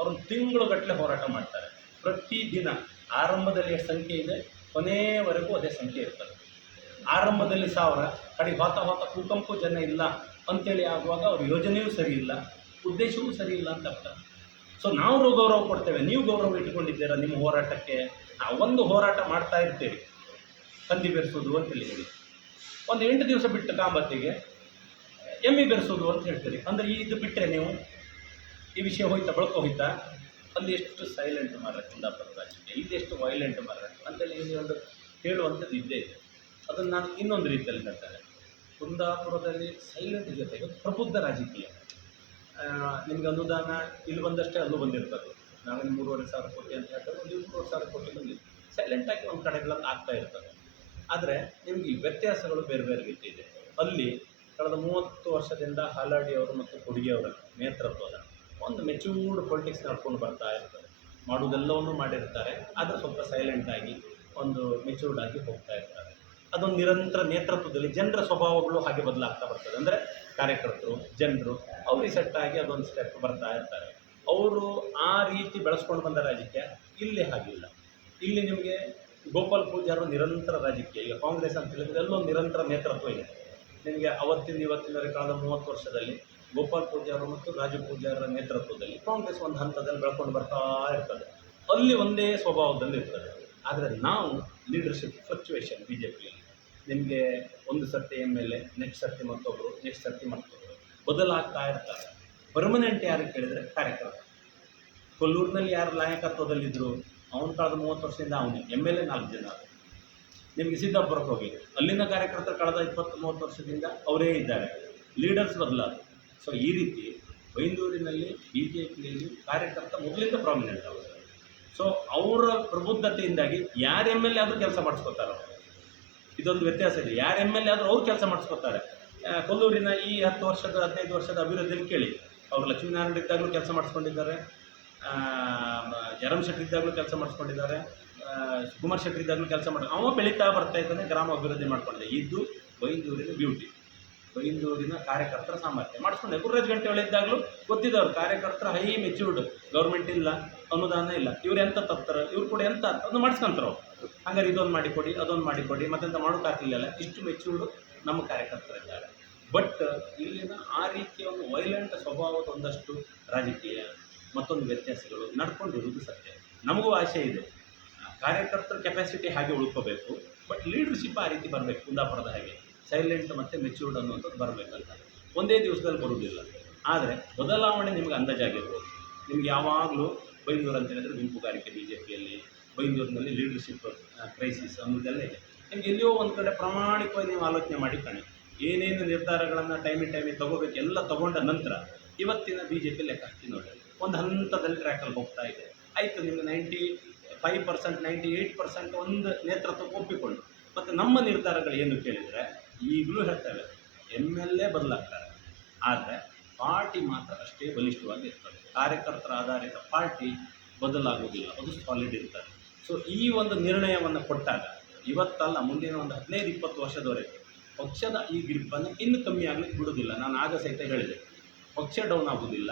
ಅವ್ರನ್ನ ತಿಂಗಳುಗಟ್ಟಲೆ ಹೋರಾಟ ಮಾಡ್ತಾರೆ. ಪ್ರತಿದಿನ ಆರಂಭದಲ್ಲಿ ಎಷ್ಟು ಸಂಖ್ಯೆ ಇದೆ, ಕೊನೆಯವರೆಗೂ ಅದೇ ಸಂಖ್ಯೆ ಇರ್ತದೆ. ಆರಂಭದಲ್ಲಿ 1000, ಕಡೆಗೆ ಹೋತ ಕುಕಂಪು ಜನ ಇಲ್ಲ ಅಂತೇಳಿ ಆಗುವಾಗ ಅವ್ರ ಯೋಜನೆಯೂ ಸರಿ ಇಲ್ಲ, ಉದ್ದೇಶವೂ ಸರಿ ಇಲ್ಲ ಅಂತ ಅರ್ಥ. ಸೊ ನಾವು ಗೌರವ ಕೊಡ್ತೇವೆ, ನೀವು ಗೌರವ ಇಟ್ಟುಕೊಂಡಿದ್ದೀರಾ ನಿಮ್ಮ ಹೋರಾಟಕ್ಕೆ. ನಾವೊಂದು ಹೋರಾಟ ಮಾಡ್ತಾ ಇರ್ತೀವಿ, ಹಂದಿ ಬೆರೆಸೋದು ಅಂತೇಳಿ ಹೇಳಿ, ಒಂದು 8 ದಿವಸ ಬಿಟ್ಟು ಕಾಂಬತ್ತಿಗೆ ಎಮ್ಮಿ ಬೆರೆಸೋದು ಅಂತ ಹೇಳ್ತೀರಿ. ಅಂದರೆ ಇದು ಬಿಟ್ಟರೆ ನೀವು ಈ ವಿಷಯ ಹೋಯ್ತಾ, ಬಳಕ ಹೋಯ್ತಾ. ಅಲ್ಲಿ ಎಷ್ಟು ಸೈಲೆಂಟ್ ಮಾರ್ರೆ ಕುಂದಾಪುರ ರಾಜಕೀಯ, ಇದೆಷ್ಟು ವೈಲೆಂಟ್ ಮಾರ್ರೆ ಅಂತೇಳಿ ಒಂದು ಹೇಳುವಂಥದ್ದು ಇದ್ದೇ ಇದೆ. ಅದನ್ನು ನಾನು ಇನ್ನೊಂದು ರೀತಿಯಲ್ಲಿ ಹೇಳ್ತಾರೆ, ಕುಂದಾಪುರದಲ್ಲಿ ಸೈಲೆಂಟ್ ಜೊತೆಗೆ ಪ್ರಬುದ್ಧ ರಾಜಕೀಯ. ನಿಮ್ಗೆ ಅನುದಾನ ಇಲ್ಲಿ ಬಂದಷ್ಟೇ ಅಲ್ಲೂ ಬಂದಿರ್ತದೆ. ನಾವೇನು 3,500 ಕೋಟಿ ಅಂತ ಹೇಳ್ತಾರೆ, ಒಂದು 3,500 ಕೋಟಿ ಬಂದಿದೆ, ಸೈಲೆಂಟಾಗಿ ಒಂದು ಕಡೆಗಳಲ್ಲಿ ಆಗ್ತಾ ಇರ್ತದೆ. ಆದರೆ ನಿಮ್ಗೆ ಈ ವ್ಯತ್ಯಾಸಗಳು ಬೇರೆ ಬೇರೆ ರೀತಿ ಇದೆ. ಅಲ್ಲಿ ಕಳೆದ 30 ವರ್ಷದಿಂದ ಹಾಲಾಡಿಯವರು ಮತ್ತು ಕೊಡಿಗೆಯವರ ನೇತೃತ್ವದ ಒಂದು ಮೆಚೂರ್ಡ್ ಪೊಲಿಟಿಕ್ಸ್ ನಡ್ಕೊಂಡು ಬರ್ತಾ ಇರ್ತಾರೆ. ಮಾಡುವುದೆಲ್ಲವನ್ನು ಮಾಡಿರ್ತಾರೆ, ಆದರೆ ಸ್ವಲ್ಪ ಸೈಲೆಂಟಾಗಿ ಒಂದು ಮೆಚೂರ್ಡ್ ಆಗಿ ಹೋಗ್ತಾ ಇರ್ತಾರೆ. ಅದೊಂದು ನಿರಂತರ ನೇತೃತ್ವದಲ್ಲಿ ಜನರ ಸ್ವಭಾವಗಳು ಹಾಗೆ ಬದಲಾಗ್ತಾ ಬರ್ತದೆ. ಅಂದರೆ ಕಾರ್ಯಕರ್ತರು, ಜನರು ಅವ್ರಿಗೆ ಸೆಟ್ಟಾಗಿ ಅದೊಂದು ಸ್ಟೆಪ್ ಬರ್ತಾ ಇರ್ತಾರೆ. ಅವರು ಆ ರೀತಿ ಬೆಳೆಸ್ಕೊಂಡು ಬಂದ ರಾಜಕೀಯ ಇಲ್ಲಿ ಹಾಗಿಲ್ಲ. ಇಲ್ಲಿ ನಿಮಗೆ ಗೋಪಾಲ್ ಪೂಜಾರು ನಿರಂತರ ರಾಜಕೀಯ. ಈಗ ಕಾಂಗ್ರೆಸ್ ಅಂತ ಹೇಳಿದ್ರೆ ಎಲ್ಲೊಂದು ನಿರಂತರ ನೇತೃತ್ವ ಇದೆ. ನಿಮಗೆ ಅವತ್ತಿಂದ ಇವತ್ತಿನವರೆಗೆ ಕಳೆದ 30 ವರ್ಷದಲ್ಲಿ ಗೋಪಾಲ್ ಪೂಜಾರು ಮತ್ತು ರಾಜು ಪೂಜಾರರ ನೇತೃತ್ವದಲ್ಲಿ ಕಾಂಗ್ರೆಸ್ ಒಂದು ಹಂತದಲ್ಲಿ ಬೆಳ್ಕೊಂಡು ಬರ್ತಾ ಇರ್ತದೆ. ಅಲ್ಲಿ ಒಂದೇ ಸ್ವಭಾವದಲ್ಲಿ ಇರ್ತದೆ. ಆದರೆ ನಾವು ಲೀಡರ್ಶಿಪ್ ಫ್ಲಕ್ಚುಯೇಷನ್ ಬಿ ಜೆ ಪಿಯಲ್ಲಿ ನಿಮಗೆ ಒಂದು ಸರ್ತಿ MLA, ನೆಕ್ಸ್ಟ್ ಸರ್ತಿ ಮತ್ತೊಬ್ಬರು, ನೆಕ್ಸ್ಟ್ ಸರ್ತಿ ಮತ್ತೊಬ್ಬರು ಬದಲಾಗ್ತಾ ಇರ್ತಾರೆ. ಪರ್ಮನೆಂಟ್ ಯಾರು ಕೇಳಿದರೆ ಕಾರ್ಯಕರ್ತರು. ಕೊಲ್ಲೂರಿನಲ್ಲಿ ಯಾರು ನಾಯಕತ್ವದಲ್ಲಿದ್ದರು, ಅವನು ಕಳೆದ 30 ವರ್ಷದಿಂದ ಅವನೇ MLA 4 ಜನ. ನಿಮಗೆ ಸಿದ್ದಾಪುರಕ್ಕೆ ಹೋಗಿ ಅಲ್ಲಿನ ಕಾರ್ಯಕರ್ತರು ಕಳೆದ 20-30 ವರ್ಷದಿಂದ ಅವರೇ ಇದ್ದಾರೆ, ಲೀಡರ್ಸ್ ಬದಲಾದರು. ಸೊ ಈ ರೀತಿ ಬೈಂದೂರಿನಲ್ಲಿ ಬಿ ಜೆ ಪಿಯಲ್ಲಿ ಕಾರ್ಯಕರ್ತ ಮೊದಲಿಂದ ಪ್ರಾಮಿನೆಂಟ್ ಅವರು. ಸೊ ಅವರ ಪ್ರಬುದ್ಧತೆಯಿಂದಾಗಿ ಯಾರು MLA ಆದರೂ ಕೆಲಸ ಮಾಡಿಸ್ಕೊತಾರೆ. ಇದೊಂದು ವ್ಯತ್ಯಾಸ ಇದೆ. ಯಾರು MLA ಆದರೂ ಅವ್ರು ಕೆಲಸ ಮಾಡಿಸ್ಕೊತಾರೆ. ಕೊಲ್ಲೂರಿನ ಈ 10 ವರ್ಷದ 15 ವರ್ಷದ ಅಭಿವೃದ್ಧಿಯಲ್ಲಿ ಕೇಳಿ, ಅವರು ಲಕ್ಷ್ಮೀನಾರಾಯಣ ಇದ್ದಾಗಲೂ ಕೆಲಸ ಮಾಡಿಸ್ಕೊಂಡಿದ್ದಾರೆ, ಜರಮ್ ಶೆಟ್ಟಿ ಇದ್ದಾಗಲೂ ಕೆಲಸ ಮಾಡಿಸ್ಕೊಂಡಿದ್ದಾರೆ, ಕುಮಾರ್ ಶೆಟ್ಟಿ ಇದ್ದಾಗಲೂ ಕೆಲಸ ಮಾಡಿ ಅವ ಬೆಳೀತಾ ಬರ್ತಾ ಇದ್ದಾನೆ, ಗ್ರಾಮ ಅಭಿವೃದ್ಧಿ ಮಾಡ್ಕೊಂಡಿದೆ. ಇದು ಬೈಂದೂರಿನ ಬ್ಯೂಟಿ, ಬೈಂದೂರಿನ ಕಾರ್ಯಕರ್ತರ ಸಾಮರ್ಥ್ಯ ಮಾಡಿಸ್ಕೊಂಡೆ. ಗುರುರಾಜ್ ಗಂಟೆಯೊಳ ಇದ್ದಾಗಲೂ ಗೊತ್ತಿದ್ದವ್ರು ಕಾರ್ಯಕರ್ತರ ಹೈ ಮೆಚ್ಯೂರ್ಡ್, ಗೌರ್ಮೆಂಟ್ ಇಲ್ಲ, ಅನುದಾನ ಇಲ್ಲ, ಇವ್ರು ಎಂತ ತಪ್ತಾರೆ, ಇವ್ರು ಕೂಡ ಎಂತ ಅದನ್ನು ಮಾಡಿಸ್ಕೊಂತಾರೆ ಅವ್ರು. ಹಂಗಾರೆ ಇದೊಂದು ಮಾಡಿಕೊಡಿ, ಅದೊಂದು ಮಾಡಿಕೊಡಿ, ಮತ್ತೆಂತ ಮಾಡೋಕ್ಕಾಗಲಿಲ್ಲ. ಇಷ್ಟು ಮೆಚ್ಯೂರ್ಡು ನಮ್ಮ ಕಾರ್ಯಕರ್ತರಿದ್ದಾರೆ. ಬಟ್ ಇಲ್ಲಿನ ಆ ರೀತಿಯ ಒಂದು ವೈಲೆಂಟ್ ಸ್ವಭಾವದ ಒಂದಷ್ಟು ರಾಜಕೀಯ ಮತ್ತೊಂದು ವ್ಯತ್ಯಾಸಗಳು ನಡ್ಕೊಂಡಿರುವುದು ಸತ್ಯ. ನಮಗೂ ಆಸೆ ಇದೆ, ಕಾರ್ಯಕರ್ತರ ಕೆಪಾಸಿಟಿ ಹಾಗೆ ಉಳ್ಕೋಬೇಕು, ಬಟ್ ಲೀಡರ್ಶಿಪ್ ಆ ರೀತಿ ಬರಬೇಕು. ಕುಂದಾಪುರದ ಹಾಗೆ ಸೈಲೆಂಟ್ ಮತ್ತು ಮೆಚ್ಯೂರ್ಡ್ ಅನ್ನುವಂಥದ್ದು ಬರಬೇಕಂತ ಒಂದೇ ದಿವಸದಲ್ಲಿ ಬರುವುದಿಲ್ಲ. ಆದರೆ ಬದಲಾವಣೆ ನಿಮಗೆ ಅಂದಾಜಾಗಿರ್ಬೋದು. ನಿಮ್ಗೆ ಯಾವಾಗಲೂ ಬೈಂದೂರು ಅಂತ ಹೇಳಿದರೆ ಗುಂಪುಗಾರಿಕೆ ಬಿ ಜೆ ಪಿಯಲ್ಲಿ, ಬೈಂದೂರಿನಲ್ಲಿ ಲೀಡರ್ಶಿಪ್ ಕ್ರೈಸಿಸ್ ಅನ್ನೋದೆಲ್ಲ ಇದೆ. ನಿಮ್ಗೆ ಎಲ್ಲಿಯೋ ಒಂದು ಕಡೆ ಪ್ರಾಮಾಣಿಕವಾಗಿ ನೀವು ಆಲೋಚನೆ ಮಾಡಿ ಕಾಣಿ, ಏನೇನು ನಿರ್ಧಾರಗಳನ್ನು ಟೈಮಿಗೆ ತೊಗೋಬೇಕು ಎಲ್ಲ ತೊಗೊಂಡ ನಂತರ ಇವತ್ತಿನ ಬಿ ಜೆ ಪಿ ಲೆಕ್ಕ ಹಾಕಿ ನೋಡಿ, ಒಂದು ಹಂತದಲ್ಲಿ ಟ್ರ್ಯಾಕಲ್ಲಿ ಹೋಗ್ತಾ ಇದೆ. ಆಯಿತು, ನಿಮಗೆ 95%, 98% ಒಂದು ನೇತೃತ್ವಕ್ಕೆ ಒಪ್ಪಿಕೊಂಡು, ಮತ್ತು ನಮ್ಮ ನಿರ್ಧಾರಗಳು ಏನು ಕೇಳಿದರೆ ಈಗಲೂ ಹೇಳ್ತೇವೆ, MLA ಬದಲಾಗ್ತಾರೆ, ಆದರೆ ಪಾರ್ಟಿ ಮಾತ್ರ ಅಷ್ಟೇ ಬಲಿಷ್ಠವಾಗಿ ಇರ್ತದೆ. ಕಾರ್ಯಕರ್ತರ ಆಧಾರಿತ ಪಾರ್ಟಿ ಬದಲಾಗುವುದಿಲ್ಲ, ಅದು ಸಾಲಿಡ್ ಇರ್ತದೆ. ಸೊ ಈ ಒಂದು ನಿರ್ಣಯವನ್ನು ಕೊಟ್ಟಾಗ ಇವತ್ತಲ್ಲ, ಮುಂದಿನ ಒಂದು 15-20 ವರ್ಷದವರೆಗೆ ಪಕ್ಷದ ಈ ಗ್ರಿಪ್ಪನ್ನು ಇನ್ನೂ ಕಮ್ಮಿ ಆಗಲಿಕ್ಕೆ ಬಿಡೋದಿಲ್ಲ. ನಾನು ಆಗ ಸಹಿತ ಹೇಳಿದೆ, ಪಕ್ಷ ಡೌನ್ ಆಗೋದಿಲ್ಲ,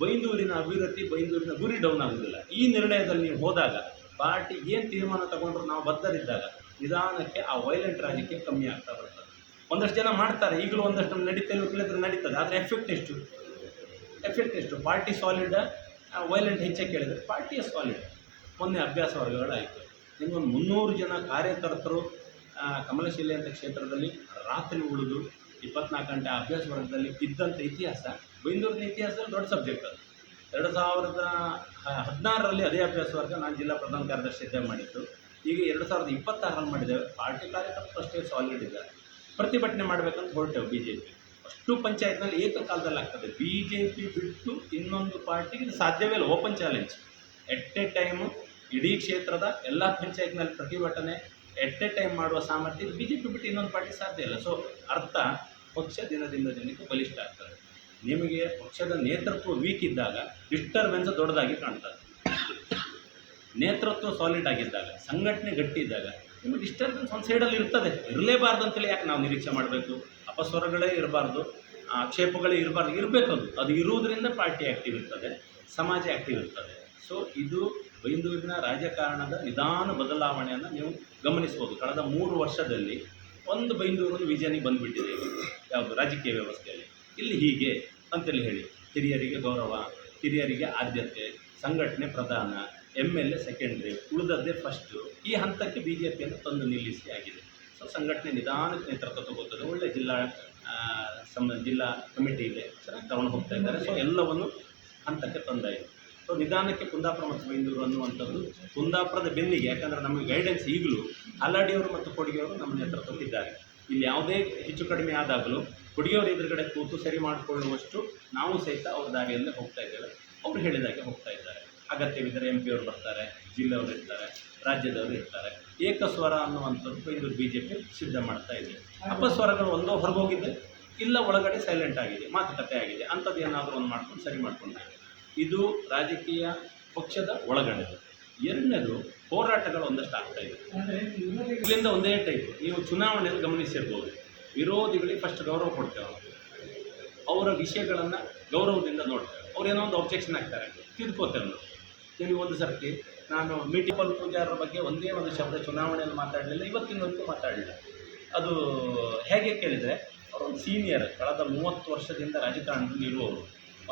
ಬೈಂದೂರಿನ ಅಭಿವೃದ್ಧಿ, ಬೈಂದೂರಿನ ಗುರಿ ಡೌನ್ ಆಗೋದಿಲ್ಲ. ಈ ನಿರ್ಣಯದಲ್ಲಿ ನೀವು ಹೋದಾಗ ಪಾರ್ಟಿ ಏನು ತೀರ್ಮಾನ ತಗೊಂಡ್ರು ನಾವು ಬದ್ಧರಿದ್ದಾಗ ನಿಧಾನಕ್ಕೆ ಆ ವೈಲೆಂಟ್ ರಾಜಕೀಯ ಕಮ್ಮಿ ಆಗ್ತಾ ಬರ್ತದೆ. ಒಂದಷ್ಟು ಜನ ಮಾಡ್ತಾರೆ, ಈಗಲೂ ಒಂದಷ್ಟು ನಡೀತೇವೆ ಕೇಳಿದ್ರೆ ನಡೀತದೆ, ಆದರೆ ಎಫೆಕ್ಟ್ ಎಷ್ಟು? ಪಾರ್ಟಿ ಸಾಲಿಡ್, ವೈಲೆಂಟ್ ಹೆಚ್ಚಾಗಿ ಕೇಳಿದರೆ ಪಾರ್ಟಿಯ ಸಾಲಿಡ್. ಮೊನ್ನೆ ಅಭ್ಯಾಸ ವರ್ಗಗಳಾಯಿತು, ನಿಮಗೊಂದು 300 ಜನ ಕಾರ್ಯಕರ್ತರು ಕಮಲಶಿಲೆ ಅಂತ ಕ್ಷೇತ್ರದಲ್ಲಿ ರಾತ್ರಿ ಉಳಿದು 24 ಗಂಟೆ ಅಭ್ಯಾಸ ವರ್ಗದಲ್ಲಿ ಇದ್ದಂಥ ಇತಿಹಾಸ ಬೈಂದೂರಿನ ಇತಿಹಾಸದಲ್ಲಿ ದೊಡ್ಡ ಸಬ್ಜೆಕ್ಟ್ ಅದು. 2016ರಲ್ಲಿ ಅದೇ ಅಭ್ಯಾಸ ವರ್ಗ ನಾನು ಜಿಲ್ಲಾ ಪ್ರಧಾನ ಕಾರ್ಯದರ್ಶಿ ಇದ್ದಾಗ ಮಾಡಿದ್ದು. ಈಗ 2026ರಲ್ಲಿ ಮಾಡಿದ್ದೇವೆ. ಪಾರ್ಟಿ ಕಾರ್ಯಕರ್ತರು ಅಷ್ಟೇ ಸಾಲಿಡ್ ಇದ್ದಾರೆ. ಪ್ರತಿಭಟನೆ ಮಾಡಬೇಕಂತ ಹೊರಟೇವೆ ಬಿ ಜೆ ಪಿ. ಅಷ್ಟು ಪಂಚಾಯತ್ನಲ್ಲಿ ಏಕಕಾಲದಲ್ಲಿ ಆಗ್ತದೆ. ಬಿ ಜೆ ಪಿ ಬಿಟ್ಟು ಇನ್ನೊಂದು ಪಾರ್ಟಿಗೆ ಇದು ಸಾಧ್ಯವೇ ಇಲ್ಲ. Open challenge. At a time ಇಡೀ ಕ್ಷೇತ್ರದ ಎಲ್ಲ ಪಂಚಾಯತ್ನಲ್ಲಿ ಪ್ರತಿಭಟನೆ ಎಟ್ ಎ ಟೈಮ್ ಮಾಡುವ ಸಾಮರ್ಥ್ಯ ಬಿ ಜೆ ಪಿ ಬಿಟ್ಟು ಇನ್ನೊಂದು ಪಾರ್ಟಿ ಸಾಧ್ಯ ಇಲ್ಲ. ಸೊ ಅರ್ಥ, ಪಕ್ಷ ದಿನದಿಂದ ದಿನಕ್ಕೆ ಬಲಿಷ್ಠ ಆಗ್ತದೆ. ನಿಮಗೆ ಪಕ್ಷದ ನೇತೃತ್ವ ವೀಕ್ ಇದ್ದಾಗ ಡಿಸ್ಟರ್ಬೆನ್ಸ್ ದೊಡ್ಡದಾಗಿ ಕಾಣ್ತದೆ. ನೇತೃತ್ವ ಸಾಲಿಡ್ ಆಗಿದ್ದಾಗ, ಸಂಘಟನೆ ಗಟ್ಟಿ ಇದ್ದಾಗ ನಿಮಗೆ ಡಿಸ್ಟರ್ಬೆನ್ಸ್ ಒಂದು ಸೈಡಲ್ಲಿ ಇರ್ತದೆ. ಇರಲೇಬಾರ್ದು ಅಂತೇಳಿ ಯಾಕೆ ನಾವು ನಿರೀಕ್ಷೆ ಮಾಡಬೇಕು? ಅಪಸ್ವರಗಳೇ ಇರಬಾರ್ದು, ಆಕ್ಷೇಪಗಳೇ ಇರಬಾರ್ದು. ಇರಬೇಕದು. ಅದು ಇರುವುದರಿಂದ ಪಾರ್ಟಿ ಆ್ಯಕ್ಟಿವ್ ಇರ್ತದೆ. ಸಮಾಜ ಆ್ಯಕ್ಟಿವ್ ಇರ್ತದೆ. ಸೊ ಇದು ಬೈಂದೂರಿನ ರಾಜಕಾರಣದ ನಿಧಾನ ಬದಲಾವಣೆಯನ್ನು ನೀವು ಗಮನಿಸ್ಬೋದು. ಕಳೆದ 3 ವರ್ಷದಲ್ಲಿ ಒಂದು ಬೈಂದೂರು ವಿಜನಿಗೆ ಬಂದುಬಿಟ್ಟಿದೆ. ಯಾವುದು ರಾಜಕೀಯ ವ್ಯವಸ್ಥೆಯಲ್ಲಿ ಇಲ್ಲಿ ಹೀಗೆ ಅಂತೇಳಿ ಹೇಳಿ, ಹಿರಿಯರಿಗೆ ಗೌರವ, ಹಿರಿಯರಿಗೆ ಆದ್ಯತೆ, ಸಂಘಟನೆ ಪ್ರಧಾನ, MLA ಸೆಕೆಂಡ್ರಿ, ಉಳಿದದ್ದೇ ಫಸ್ಟು. ಈ ಹಂತಕ್ಕೆ BJಪಿಯನ್ನು ತಂದು ನಿಲ್ಲಿಸಿ ಆಗಿದೆ. ಸೊ ಸಂಘಟನೆ ನಿಧಾನಕ್ಕೆ ನೇತೃತ್ವ ತಗೋತದೆ. ಒಳ್ಳೆ ಜಿಲ್ಲಾ ಕಮಿಟಿ ಇದೆ, ಚೆನ್ನಾಗಿ ತಗೊಂಡು ಹೋಗ್ತಾ ಇದ್ದಾರೆ. ಸೊ ಎಲ್ಲವನ್ನು ಹಂತಕ್ಕೆ ತಂದಾಯಿತು. ಸೊ ನಿಧಾನಕ್ಕೆ ಕುಂದಾಪುರ ಮತ್ತು ಬೈಂದೂರು ಅನ್ನುವಂಥದ್ದು ಕುಂದಾಪುರದ ಬೆನ್ನಿಗೆ, ಯಾಕಂದರೆ ನಮಗೆ ಗೈಡೆನ್ಸ್ ಈಗಲೂ ಅಲ್ಲಾಡಿಯವರು ಮತ್ತು ಕೊಡಿಗೆಯವರು ನಮ್ಮ ನೇತೃತ್ವದಲ್ಲಿದ್ದಾರೆ. ಇಲ್ಲಿ ಯಾವುದೇ ಹೆಚ್ಚು ಕಡಿಮೆ ಆದಾಗಲೂ ಕೊಡಿಗೆಯವರು ಎದುರುಗಡೆ ಕೂತು ಸರಿ ಮಾಡಿಕೊಳ್ಳುವಷ್ಟು ನಾವು ಸಹಿತ ಅವ್ರ ದಾರಿಯಲ್ಲೇ ಹೋಗ್ತಾ ಇದ್ದೇವೆ. ಅವರು ಹೇಳಿದಾಗೆ ಹೋಗ್ತಾ ಇದ್ದಾರೆ. ಅಗತ್ಯವಿದ್ದರೆ MP ಅವರು ಬರ್ತಾರೆ, ಜಿಲ್ಲೆಯವರು ಇರ್ತಾರೆ, ರಾಜ್ಯದವರು ಇರ್ತಾರೆ. ಏಕಸ್ವರ ಅನ್ನುವಂಥದ್ದು ಬೈಂದೂರು BJಪಿ ಸಿದ್ಧ ಮಾಡ್ತಾ ಇದೆ. ಅಪಸ್ವರಗಳು ಒಂದೋ ಹೊರಗೋಗಿದೆ, ಇಲ್ಲ ಒಳಗಡೆ ಸೈಲೆಂಟ್ ಆಗಿದೆ, ಮಾತುಕತೆ ಆಗಿದೆ. ಅಂಥದ್ದು ಏನಾದರೂ ಒಂದು ಮಾಡ್ಕೊಂಡು ಸರಿ ಮಾಡ್ಕೊಂಡಾಗ ಇದು ರಾಜಕೀಯ ಪಕ್ಷದ ಒಳಗಡೆದು. ಎರಡನೇದು ಹೋರಾಟಗಳು ಒಂದಷ್ಟು ಆಗ್ತಾ ಇದೆ. ಇಲ್ಲಿಂದ ಒಂದೇ ಟೈಪ್ ನೀವು ಚುನಾವಣೆಯನ್ನು ಗಮನಿಸಿರ್ಬೋದು. ವಿರೋಧಿಗಳಿಗೆ ಫಸ್ಟ್ ಗೌರವ ಕೊಡ್ತೇವೆ, ಅವರ ವಿಷಯಗಳನ್ನು ಗೌರವದಿಂದ ನೋಡ್ತೇವೆ. ಅವ್ರೇನೋ ಒಂದು ಅಬ್ಜೆಕ್ಷನ್ ಆಗ್ತಾರೆ, ತಿದ್ಕೋತೇವೆ ನಾವು. ನೀವು ಒಂದು ಸರ್ತಿ ನಾನು ಮೀಟಿಪಲ್ ಪೂಜಾರರ ಬಗ್ಗೆ ಒಂದೇ ಒಂದು ಶಬ್ದ ಚುನಾವಣೆಯಲ್ಲಿ ಮಾತಾಡಲಿಲ್ಲ, ಇವತ್ತಿನವರೆಗೂ ಮಾತಾಡಲಿಲ್ಲ. ಅದು ಹೇಗೆ ಕೇಳಿದರೆ, ಅವರೊಂದು ಸೀನಿಯರ್, ಕಳೆದ 30 ವರ್ಷದಿಂದ ರಾಜಕಾರಣದಲ್ಲಿ ಇರುವವರು,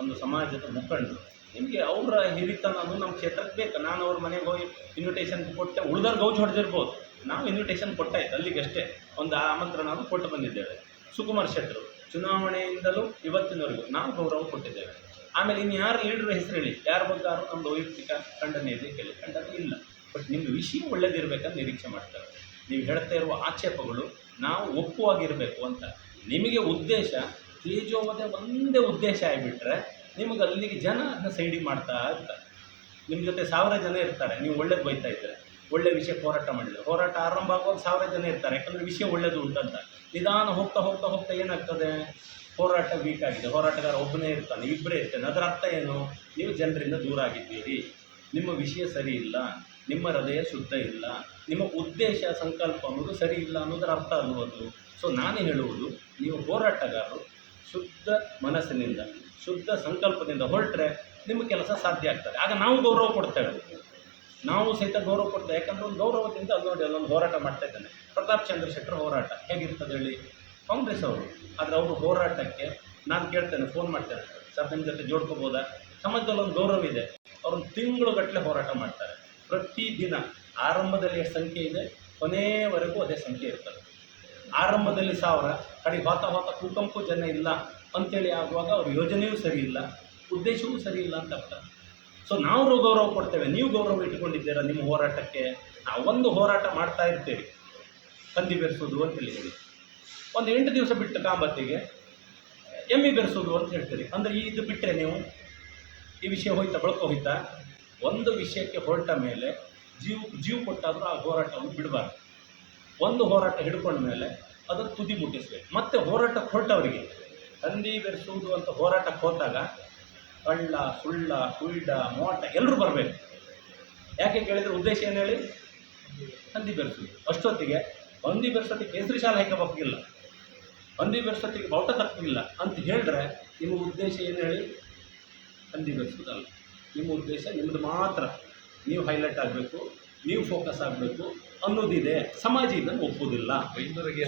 ಒಂದು ಸಮಾಜದ ಮುಖಂಡರು. ನಿಮಗೆ ಅವರ ಹಿರಿತನದು ನಮ್ಮ ಕ್ಷೇತ್ರಕ್ಕೆ ಬೇಕು. ನಾನು ಅವ್ರ ಮನೆಗೆ ಹೋಗಿ ಇನ್ವಿಟೇಷನ್ ಕೊಟ್ಟೆ, ಉಳಿದವ್ರು ಗೌಜ್ ಹೊಡೆದಿರ್ಬೋದು, ನಾವು ಇನ್ವಿಟೇಷನ್ ಕೊಟ್ಟಾಯ್ತು, ಅಲ್ಲಿಗಷ್ಟೇ ಒಂದು ಆಮಂತ್ರಣವನ್ನು ಕೊಟ್ಟು ಬಂದಿದ್ದೇವೆ. ಸುಕುಮಾರ್ ಶೆಟ್ಟರು ಚುನಾವಣೆಯಿಂದಲೂ ಇವತ್ತಿನವರೆಗೂ ನಾವು ಗೌರವ ಕೊಟ್ಟಿದ್ದೇವೆ. ಆಮೇಲೆ ಇನ್ನು ಯಾರು ಲೀಡ್ರ್ ಹೆಸರು ಹೇಳಿ, ಯಾರ ಬಗ್ಗಾರು ನಮ್ಮದು ವೈಯಕ್ತಿಕ ಖಂಡನೆ ಇದೆ ಕೇಳಿ, ಖಂಡನೆ ಇಲ್ಲ. ಬಟ್ ನಿಮ್ಮ ವಿಷಯ ಒಳ್ಳೇದಿರಬೇಕಂತ ನಿರೀಕ್ಷೆ ಮಾಡ್ತಾರೆ. ನೀವು ಹೇಳ್ತಾ ಇರುವ ಆಕ್ಷೇಪಗಳು ನಾವು ಒಪ್ಪುವಾಗಿರಬೇಕು ಅಂತ. ನಿಮಗೆ ಉದ್ದೇಶ ತೇಜೋವಧೆ ಒಂದೇ ಉದ್ದೇಶ ಆಗಿಬಿಟ್ರೆ ನಿಮಗೆ ಅಲ್ಲಿಗೆ ಜನ ಅದನ್ನ ಸೈಡಿಗೆ ಮಾಡ್ತಾ ಇರ್ತಾರೆ. ನಿಮ್ಮ ಜೊತೆ 1000 ಜನ ಇರ್ತಾರೆ, ನೀವು ಒಳ್ಳೇದು ಬೈತಾ ಇದ್ದಾರೆ, ಒಳ್ಳೆ ವಿಷಯಕ್ಕೆ ಹೋರಾಟ ಮಾಡಿದರೆ, ಹೋರಾಟ ಆರಂಭ ಆಗುವಾಗ 1000 ಜನ ಇರ್ತಾರೆ, ಯಾಕಂದರೆ ವಿಷಯ ಒಳ್ಳೇದು ಉಂಟಂತ. ನಿಧಾನ ಹೋಗ್ತಾ ಹೋಗ್ತಾ ಹೋಗ್ತಾ ಏನಾಗ್ತದೆ, ಹೋರಾಟ ವೀಕ್ ಆಗಿದೆ, ಹೋರಾಟಗಾರ ಒಬ್ಬನೇ ಇರ್ತಾನೆ, ಇಬ್ಬರೇ ಇರ್ತಾನೆ. ಅದರ ಅರ್ಥ ಏನು, ನೀವು ಜನರಿಂದ ದೂರ ಆಗಿದ್ದೀರಿ, ನಿಮ್ಮ ವಿಷಯ ಸರಿ ಇಲ್ಲ, ನಿಮ್ಮ ಹೃದಯ ಶುದ್ಧ ಇಲ್ಲ, ನಿಮ್ಮ ಉದ್ದೇಶ ಸಂಕಲ್ಪ ಅನ್ನೋದು ಸರಿ ಇಲ್ಲ ಅನ್ನೋದರ ಅರ್ಥ ಅನ್ನುವುದು. ಸೊ ನಾನು ಹೇಳುವುದು, ನೀವು ಹೋರಾಟಗಾರರು ಶುದ್ಧ ಮನಸ್ಸಿನಿಂದ, ಶುದ್ಧ ಸಂಕಲ್ಪದಿಂದ ಹೊರಟ್ರೆ ನಿಮ್ಮ ಕೆಲಸ ಸಾಧ್ಯ ಆಗ್ತದೆ. ಆಗ ನಾವು ಗೌರವ ಕೊಡ್ತೇವೆ, ನಾವು ಸಹಿತ ಗೌರವ ಕೊಡ್ತೇವೆ. ಯಾಕಂದರೆ ಒಂದು ಗೌರವದಿಂದ ಅಲ್ಲಿ ನೋಡಿ ಅಲ್ಲೊಂದು ಹೋರಾಟ ಮಾಡ್ತಾ ಇದ್ದಾನೆ. ಪ್ರತಾಪ್ ಚಂದ್ರ ಶೆಟ್ಟರ್ ಹೋರಾಟ ಹೇಗಿರ್ತದೆ ಹೇಳಿ, ಕಾಂಗ್ರೆಸ್ ಅವರು. ಆದರೆ ಅವರು ಹೋರಾಟಕ್ಕೆ ನಾನು ಕೇಳ್ತೇನೆ, ಫೋನ್ ಮಾಡ್ತೇನೆ, ಸರ್ ನಿಮ್ಮ ಜೊತೆ ಜೋಡ್ಕೋಬೋದಾ? ಸಮಾಜದಲ್ಲಿ ಒಂದು ಗೌರವ ಇದೆ. ಅವ್ರೊಂದು ತಿಂಗಳುಗಟ್ಟಲೆ ಹೋರಾಟ ಮಾಡ್ತಾರೆ. ಪ್ರತಿದಿನ ಆರಂಭದಲ್ಲಿ ಎಷ್ಟು ಸಂಖ್ಯೆ ಇದೆ, ಕೊನೆಯವರೆಗೂ ಅದೇ ಸಂಖ್ಯೆ ಇರ್ತದೆ. ಆರಂಭದಲ್ಲಿ 1000, ಕಡೆ ಹೋತ ಕೂಕಂಪು ಜನ ಇಲ್ಲ ಅಂತೇಳಿ ಆಗುವಾಗ ಅವ್ರ ಯೋಜನೆಯೂ ಸರಿ ಇಲ್ಲ, ಉದ್ದೇಶವೂ ಸರಿ ಇಲ್ಲ ಅಂತ ಅರ್ಥ. ಸೊ ನಾವು ಗೌರವ ಕೊಡ್ತೇವೆ, ನೀವು ಗೌರವ ಇಟ್ಕೊಂಡಿದ್ದೀರಾ ನಿಮ್ಮ ಹೋರಾಟಕ್ಕೆ. ನಾವೊಂದು ಹೋರಾಟ ಮಾಡ್ತಾ ಇರ್ತೀವಿ, ಕಂದಿ ಬೆರೆಸೋದು ಅಂತೇಳಿ ಹೇಳಿ, ಒಂದು 8 ದಿವಸ ಬಿಟ್ಟು ಕಾಂಬತ್ತಿಗೆ ಎಮ್ಮಿ ಬೆರೆಸೋದು ಅಂತ ಹೇಳ್ತೀರಿ. ಅಂದರೆ ಇದು ಬಿಟ್ಟರೆ ನೀವು ಈ ವಿಷಯ ಹೋಯ್ತಾ, ಬಳಕೆ ಹೋಯ್ತಾ. ಒಂದು ವಿಷಯಕ್ಕೆ ಹೊರಟ ಮೇಲೆ ಜೀವ ಕೊಟ್ಟಾದರೂ ಆ ಹೋರಾಟವನ್ನು ಬಿಡಬಾರ್ದು. ಒಂದು ಹೋರಾಟ ಹಿಡ್ಕೊಂಡ ಮೇಲೆ ಅದನ್ನು ತುದಿ ಮುಟ್ಟಿಸ್ಬೇಕು. ಮತ್ತು ಹೋರಾಟಕ್ಕೆ ಹೊರಟವರಿಗೆ ಕಂದಿ ಬೆರೆಸುವುದು ಅಂತ ಹೋರಾಟಕ್ಕೆ ಹೋದಾಗ ಕಳ್ಳ, ಸುಳ್ಳ, ಕುಳ್ಳ, ಮೋಟ ಎಲ್ಲರೂ ಬರಬೇಕು. ಯಾಕೆ ಕೇಳಿದರೆ ಉದ್ದೇಶ ಏನು ಹೇಳಿ, ಕಂದಿ ಬೆರೆಸುವುದು. ಅಷ್ಟೊತ್ತಿಗೆ ಹಂದಿ ಬೆರೆಸೋತ್ತಿಗೆ ಕೇಸರಿ ಶಾಲೆ ಹಾಕಬೇಕಿಲ್ಲ, ಹಂದಿ ಬೆರೆಸೋತ್ತಿಗೆ ಬಾವುಟ ತಪ್ಪಿಲ್ಲ ಅಂತ ಹೇಳಿದ್ರೆ ನಿಮ್ಮ ಉದ್ದೇಶ ಏನು ಹೇಳಿ, ಹಂದಿ ಬೆರೆಸೋದಲ್ಲ. ನಿಮ್ಮ ಉದ್ದೇಶ ನಿಮ್ಮದು ಮಾತ್ರ, ನೀವು ಹೈಲೈಟ್ ಆಗಬೇಕು, ನೀವು ಫೋಕಸ್ ಆಗಬೇಕು ಅನ್ನೋದಿದೆ. ಸಮಾಜ ಇದನ್ನು ಒಪ್ಪುವುದಿಲ್ಲ.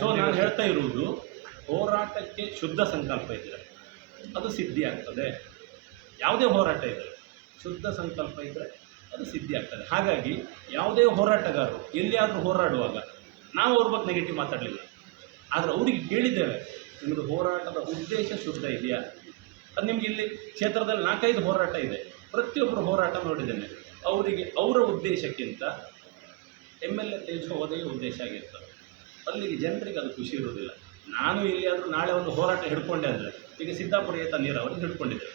ಸೊ ನಾನು ಹೇಳ್ತಾ ಇರುವುದು, ಹೋರಾಟಕ್ಕೆ ಶುದ್ಧ ಸಂಕಲ್ಪ ಇದ್ದರೆ ಅದು ಸಿದ್ಧಿ ಆಗ್ತದೆ. ಯಾವುದೇ ಹೋರಾಟ ಇದ್ದರೆ ಶುದ್ಧ ಸಂಕಲ್ಪ ಇದ್ದರೆ ಅದು ಸಿದ್ಧಿ ಆಗ್ತದೆ. ಹಾಗಾಗಿ ಯಾವುದೇ ಹೋರಾಟಗಾರರು ಎಲ್ಲಿಯಾದರೂ ಹೋರಾಡುವಾಗ ನಾವು ಅವ್ರ ಬಗ್ಗೆ ನೆಗೆಟಿವ್ ಮಾತಾಡಲಿಲ್ಲ, ಆದರೆ ಅವರಿಗೆ ಕೇಳಿದ್ದೇವೆ, ನಿಮ್ಮದು ಹೋರಾಟದ ಉದ್ದೇಶ ಶುದ್ಧ ಇದೆಯಾ? ಅದು ನಿಮ್ಗೆ ಇಲ್ಲಿ ಕ್ಷೇತ್ರದಲ್ಲಿ 4-5 ಹೋರಾಟ ಇದೆ, ಪ್ರತಿಯೊಬ್ಬರು ಹೋರಾಟ ನೋಡಿದ್ದೇನೆ. ಅವರಿಗೆ ಅವರ ಉದ್ದೇಶಕ್ಕಿಂತ MLA ತೇಜೋವಧೆಯ ಉದ್ದೇಶ ಆಗಿರ್ತದೆ. ಅಲ್ಲಿಗೆ ಜನರಿಗೆ ಅದು ಖುಷಿ ಇರೋದಿಲ್ಲ. ನಾನು ಎಲ್ಲಿಯಾದರೂ ನಾಳೆ ಒಂದು ಹೋರಾಟ ಹಿಡ್ಕೊಂಡೆ ಅಂದರೆ, ಈಗ ಸಿದ್ದಾಪುರ ಏತ ನೀರಾವರಿ ಹಿಡ್ಕೊಂಡಿದ್ದೇವೆ,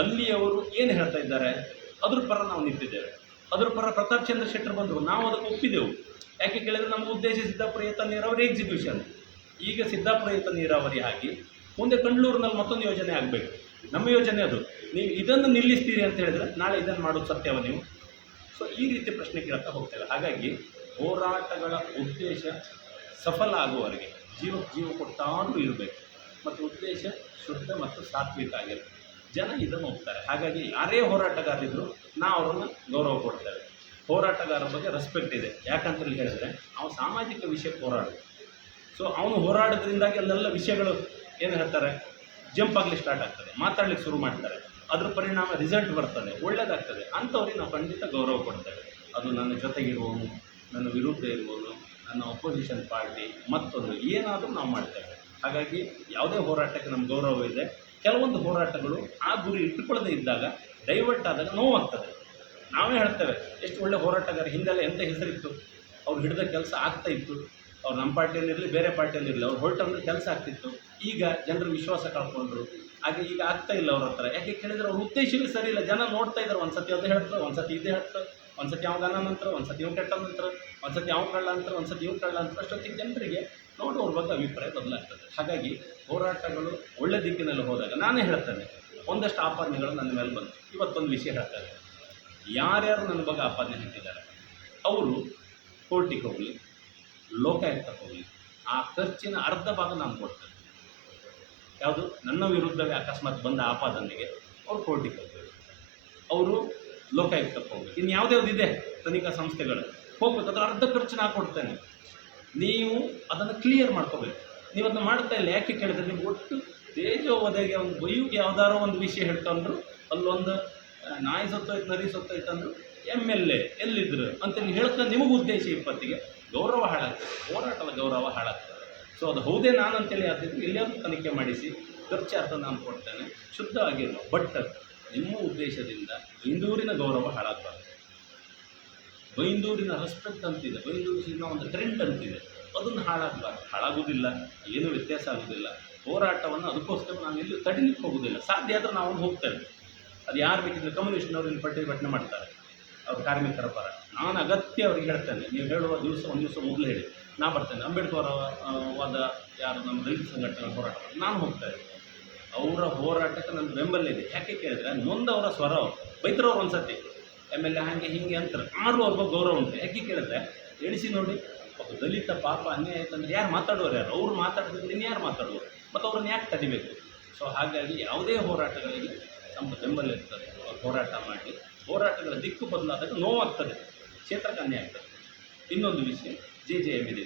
ಅಲ್ಲಿಯವರು ಏನು ಹೇಳ್ತಾ ಇದ್ದಾರೆ ಅದ್ರ ಪರ ನಾವು ನಿಂತಿದ್ದೇವೆ. ಅದ್ರ ಪರ ಪ್ರತಾಪ್ ಚಂದ್ರ ಶೆಟ್ಟರ್ ಬಂದರು, ನಾವು ಅದಕ್ಕೆ ಒಪ್ಪಿದೆವು. ಯಾಕೆ ಕೇಳಿದರೆ ನಮ್ಮ ಉದ್ದೇಶ ಸಿದ್ದಾಪುರ ಏತ ನೀರಾವರಿ ಎಕ್ಸಿಕ್ಯೂಷನ್. ಈಗ ಸಿದ್ದಾಪುರ ಏತ ನೀರಾವರಿ ಆಗಿ ಮುಂದೆ ಕಂಡ್ಲೂರಿನಲ್ಲಿ ಮತ್ತೊಂದು ಯೋಜನೆ ಆಗಬೇಕು, ನಮ್ಮ ಯೋಜನೆ ಅದು. ನೀವು ಇದನ್ನು ನಿಲ್ಲಿಸ್ತೀರಿ ಅಂತ ಹೇಳಿದರೆ ನಾಳೆ ಇದನ್ನು ಮಾಡೋದು ಸತ್ಯವ ನೀವು? ಸೊ ಈ ರೀತಿ ಪ್ರಶ್ನೆ ಕೇಳ್ತಾ ಹೋಗ್ತೇವೆ. ಹಾಗಾಗಿ ಹೋರಾಟಗಳ ಉದ್ದೇಶ ಸಫಲ ಆಗುವವರೆಗೆ ಜೀವ ಕೊಟ್ಟಾದರೂ ಇರಬೇಕು, ಮತ್ತು ಉದ್ದೇಶ ಶುದ್ಧ ಮತ್ತು ಸಾತ್ವಿಕ ಆಗಿರುತ್ತೆ. ಜನ ಇದನ್ನು ಹೋಗ್ತಾರೆ. ಹಾಗಾಗಿ ಯಾರೇ ಹೋರಾಟಗಾರರಿದ್ರು ನಾವು ಅವ್ರನ್ನ ಗೌರವ ಕೊಡ್ತೇವೆ. ಹೋರಾಟಗಾರರ ಬಗ್ಗೆ ರೆಸ್ಪೆಕ್ಟ್ ಇದೆ. ಯಾಕಂತೇಳಿ ಹೇಳಿದ್ರೆ ನಾವು ಸಾಮಾಜಿಕ ವಿಷಯಕ್ಕೆ ಹೋರಾಡೋದು. ಸೊ ಅವನು ಹೋರಾಡೋದ್ರಿಂದಾಗಿ ಅಲ್ಲೆಲ್ಲ ವಿಷಯಗಳು ಏನು ಹೇಳ್ತಾರೆ ಜಂಪ್ ಆಗಲಿಕ್ಕೆ ಸ್ಟಾರ್ಟ್ ಆಗ್ತದೆ, ಮಾತಾಡ್ಲಿಕ್ಕೆ ಶುರು ಮಾಡ್ತಾರೆ. ಅದ್ರ ಪರಿಣಾಮ ರಿಸಲ್ಟ್ ಬರ್ತದೆ, ಒಳ್ಳೆಯದಾಗ್ತದೆ. ಅಂಥವ್ರಿಗೆ ನಾವು ಖಂಡಿತ ಗೌರವ ಕೊಡ್ತೇವೆ. ಅದು ನನ್ನ ಜೊತೆಗಿರುವವನು, ನನ್ನ ವಿರುದ್ಧ ಇರುವವನು, ನನ್ನ ಅಪೋಸಿಷನ್ ಪಾರ್ಟಿ, ಮತ್ತೊಂದು ಏನಾದರೂ ನಾವು ಮಾಡ್ತೇವೆ. ಹಾಗಾಗಿ ಯಾವುದೇ ಹೋರಾಟಕ್ಕೆ ನಮ್ಮ ಗೌರವ ಇದೆ. ಕೆಲವೊಂದು ಹೋರಾಟಗಳು ಆ ಗುರಿ ಇಟ್ಟುಕೊಳ್ಳದೆ ಇದ್ದಾಗ ಡೈವರ್ಟ್ ಆದಾಗ ನೋವಾಗ್ತದೆ. ನಾವೇ ಹೇಳ್ತೇವೆ ಎಷ್ಟು ಒಳ್ಳೆ ಹೋರಾಟಗಾರ, ಹಿಂದೆಲ್ಲ ಎಂಥ ಹೆಸರಿತ್ತು, ಅವ್ರು ಹಿಡಿದ ಕೆಲಸ ಆಗ್ತಾ ಇತ್ತು. ಅವ್ರು ನಮ್ಮ ಪಾರ್ಟಿಯಲ್ಲಿರಲಿ ಬೇರೆ ಪಾರ್ಟಿಯಲ್ಲಿರಲಿ ಅವ್ರು ಹೊರಟಂದ್ರೆ ಕೆಲಸ ಆಗ್ತಿತ್ತು. ಈಗ ಜನರು ವಿಶ್ವಾಸ ಕಳ್ಕೊಂಡ್ರು. ಹಾಗೆ ಈಗ ಆಗ್ತಾ ಇಲ್ಲ ಅವ್ರ ಹತ್ರ. ಯಾಕೆ ಕೇಳಿದ್ರೆ ಅವ್ರ ಉದ್ದೇಶವೇ ಸರಿ ಇಲ್ಲ. ಜನ ನೋಡ್ತಾ ಇದ್ದಾರೆ, ಒಂದು ಸತಿ ಅದು ಹೇಳ್ತಾರೆ, ಒಂದು ಸತಿ ಇದೇ ಹೇಳ್ತಾರೆ, ಒಂದು ಸತಿ ಅವ್ನು ಗನ ನಂತರ, ಒಂದು ಸತಿ ಇವ್ನು ಕೆಟ್ಟ ನಂತರ, ಒಂದು ಸತಿ ಅವ್ನು ಕಳ್ಳ ಅಂತಾರೆ, ಒಂದು ಸತಿ ಇವ್ನು ಕಳ್ಳ ಅಂತಾರೆ. ಅಷ್ಟೊತ್ತಿಗೆ ಜನರಿಗೆ ನೋಡುವವ್ರ ಬಗ್ಗೆ ಅಭಿಪ್ರಾಯ ಬದಲಾಗ್ತದೆ. ಹಾಗಾಗಿ ಹೋರಾಟಗಳು ಒಳ್ಳೆ ದಿಕ್ಕಿನಲ್ಲಿ ಹೋದಾಗ ನಾನೇ ಹೇಳ್ತೇನೆ, ಒಂದಷ್ಟು ಆಪಾದನೆಗಳು ನನ್ನ ಮೇಲೆ ಬಂತು. ಇವತ್ತೊಂದು ವಿಷಯ ಹೇಳ್ತಾರೆ, ಯಾರ್ಯಾರು ನನ್ನ ಬಗ್ಗೆ ಆಪಾದನೆ ಹಾಕಿದ್ದಾರೆ ಅವರು ಕೋರ್ಟಿಗೆ ಹೋಗಲಿ, ಲೋಕಾಯುಕ್ತಕ್ಕೆ ಹೋಗಲಿ, ಆ ಖರ್ಚಿನ ಅರ್ಧ ಭಾಗ ನಾನು ಕೊಡ್ತೇನೆ. ಯಾವುದು ನನ್ನ ವಿರುದ್ಧವೇ ಅಕಸ್ಮಾತ್ ಬಂದ ಆಪಾದನೆಗೆ ಅವ್ರು ಕೋರ್ಟಿಗೆ ಹೋಗ್ಬೇಕು, ಅವರು ಲೋಕಾಯುಕ್ತಕ್ಕೆ ಹೋಗ್ಬೇಕು, ಇನ್ನು ಯಾವುದ್ಯಾವುದಿದೆ ತನಿಖಾ ಸಂಸ್ಥೆಗಳು ಹೋಗ್ಬೇಕು. ಅದರ ಅರ್ಧ ಖರ್ಚು ನಾನು ಕೊಡ್ತೇನೆ. ನೀವು ಅದನ್ನು ಕ್ಲಿಯರ್ ಮಾಡ್ಕೋಬೇಕು. ನೀವು ಅದನ್ನು ಮಾಡ್ತಾ ಇಲ್ಲ. ಯಾಕೆ ಕೇಳಿದ್ರೆ ನೀವು ಒಟ್ಟು ತೇಜೋವಧೆಗೆ ಒಂದು ಬೈಯುಗೆ ಯಾವುದಾರೋ ಒಂದು ವಿಷಯ ಹೇಳ್ಕೊಂಡ್ರು, ಅಲ್ಲೊಂದು ನಾಯಿ ಸತ್ತೋಯ್ತು, ನರಿ ಸತ್ತೋಯ್ತು ಅಂದರು, MLA ಎಲ್ಲಿದ್ರು ಅಂತೇಳಿ ಹೇಳ್ಕೊಂಡು ನಿಮಗೂ ಉದ್ದೇಶ ಇಪ್ಪತ್ತಿಗೆ ಗೌರವ ಹಾಳಾಗ್ತದೆ, ಹೋರಾಟದ ಗೌರವ ಹಾಳಾಗ್ತದೆ. ಸೊ ಅದು ಹೌದೇ ನಾನು ಅಂತೇಳಿ ಆಗ್ತಿದ್ರು, ಎಲ್ಲರೂ ತನಿಖೆ ಮಾಡಿಸಿ ಖರ್ಚಾರ್ಥ ನಾನು ಕೊಡ್ತೇನೆ, ಶುದ್ಧವಾಗಿರುವ. ಬಟ್ ನಿಮ್ಮ ಉದ್ದೇಶದಿಂದ ಬೈಂದೂರಿನ ಗೌರವ ಹಾಳಾಗಬಾರ್ದು. ಬೈಂದೂರಿನ ರೆಸ್ಪೆಕ್ಟ್ ಅಂತಿದೆ, ಬೈಂದೂರಿನ ಒಂದು ಟ್ರೆಂಡ್ ಅಂತಿದೆ, ಅದನ್ನು ಹಾಳಾಗಬಾರ್ದು. ಹಾಳಾಗೋದಿಲ್ಲ, ಏನೂ ವ್ಯತ್ಯಾಸ ಆಗೋದಿಲ್ಲ. ಹೋರಾಟವನ್ನು ಅದಕ್ಕೋಸ್ಕರ ನಾವು ಎಲ್ಲೂ ತಡಿಲಿಕ್ಕೆ ಹೋಗೋದಿಲ್ಲ. ಸಾಧ್ಯ ಆದರೆ ನಾವು ಹೋಗ್ತೇವೆ. ಅದು ಯಾರು ಬೇಕಿದ್ರೆ ಕಮ್ಯುನಿಸ್ಟ್ನವ್ರು ಇಲ್ಲಿ ಪ್ರತಿಭಟನೆ ಮಾಡ್ತಾರೆ, ಅವ್ರ ಕಾರ್ಮಿಕರ ಪರ. ನಾನು ಅಗತ್ಯ ಅವ್ರಿಗೆ ಹೇಳ್ತೇನೆ, ನೀವು ಹೇಳುವ ದಿವಸ ಒಂದು ದಿವಸ ಮೊದಲು ಹೇಳಿ, ನಾ ಬರ್ತೇನೆ. ಅಂಬೇಡ್ಕರ್ ವಾದ ಯಾರು ನಮ್ಮ ದಲಿತ ಸಂಘಟನೆ ಹೋರಾಟ ನಾನು ಹೋಗ್ತೇನೆ. ಅವರ ಹೋರಾಟಕ್ಕೆ ನನ್ನ ಬೆಂಬಲ ಇದೆ. ಯಾಕೆ ಕೇಳಿದ್ರೆ ನೊಂದವರ ಸ್ವರ ಅವರು ಬೈತ್ರವ್ರು ಒಂದು ಸತಿ MLA ಹಾಗೆ ಹೀಗೆ ಅಂತಾರೆ, ಆದರೂ ಅವ್ರಿಗೂ ಗೌರವ ಉಂಟು. ಯಾಕೆ ಕೇಳಿದ್ರೆ ಎಣಿಸಿ ನೋಡಿ, ಒಬ್ಬ ದಲಿತ ಪಾಪ ಅನ್ಯಾಯ ಆಯ್ತಂದ್ರೆ ಯಾರು ಮಾತಾಡೋರು, ಯಾರು ಅವ್ರು ಮಾತಾಡಿದ್ರೆ ಇನ್ಯಾರು ಮಾತಾಡೋರು, ಮತ್ತು ಅವ್ರನ್ನ ಯಾಕೆ ತಡಿಬೇಕು? ಸೊ ಹಾಗಾಗಿ ಯಾವುದೇ ಹೋರಾಟಗಳಿಗೆ ನಮ್ಮ ಬೆಂಬಲ ಇರ್ತದೆ. ಅವ್ರು ಹೋರಾಟ ಮಾಡಿ, ಹೋರಾಟಗಳ ದಿಕ್ಕು ಬದಲಾದಾಗ ನೋವಾಗ್ತದೆ, ಕ್ಷೇತ್ರಕ್ಕೆ ಅನ್ಯಾಯ ಆಗ್ತದೆ. ಇನ್ನೊಂದು ವಿಷಯ JJM ಇದೆ.